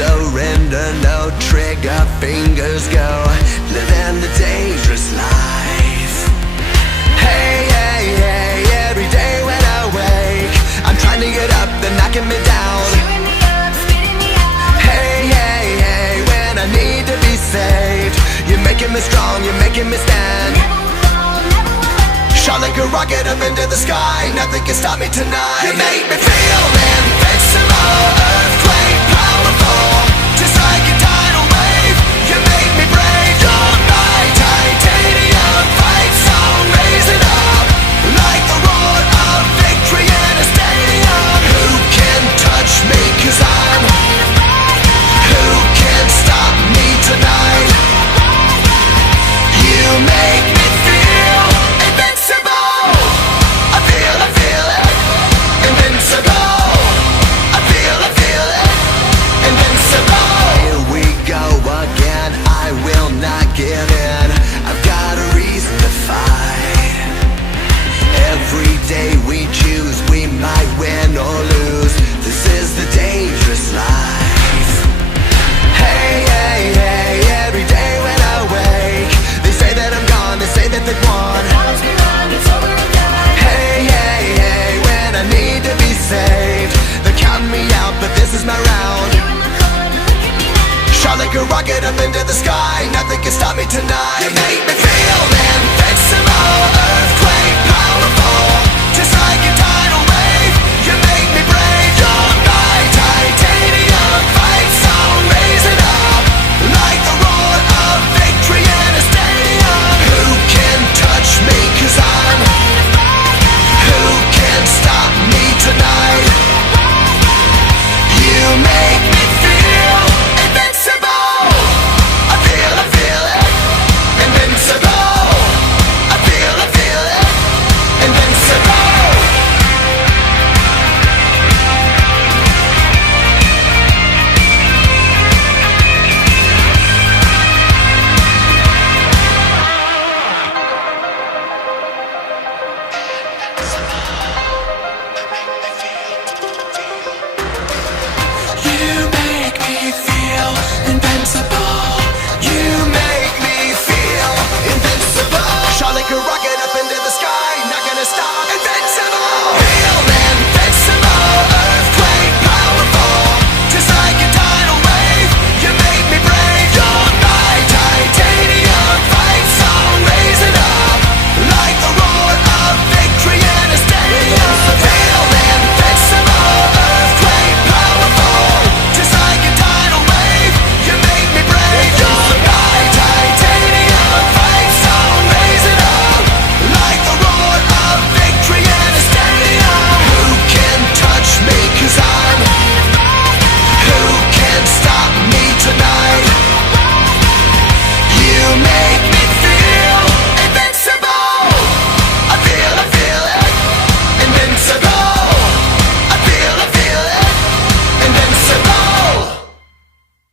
surrender, no trigger fingers go, living the dangerous life. Hey, hey, hey, every day when I wake, I'm trying to get up, they're knocking me down. Cheering me up, spitting me out. Hey, hey, hey, when I need to be saved, you're making me strong, you're making me stand. Never will fall, never will hurt. Shot like a rocket up into the sky, nothing can stop me tonight. You make me feel invincible, earthquake powerful, just like a tidal wave. You make me brave, you're my titanium fight song, raising up like the roar of victory in a stadium. Who can touch me, 'cause I'm who can stop me tonight? You make me feel invincible. I feel it, invincible. I feel it, invincible. Here we go again, I will not give in. I've got a reason to fight. Every day we choose, we might win or lose. This is the dangerous life. Hey, hey, hey, every day when I wake, they say that I'm gone, they say that they've won. Time's been run, it's over and done. Hey, hey, hey, when I need to be saved, they're counting me out, but this is my round. You're in my corner, look at me now. Shot like a rocket up into the sky, nothing can stop me tonight. You make me feel invincible,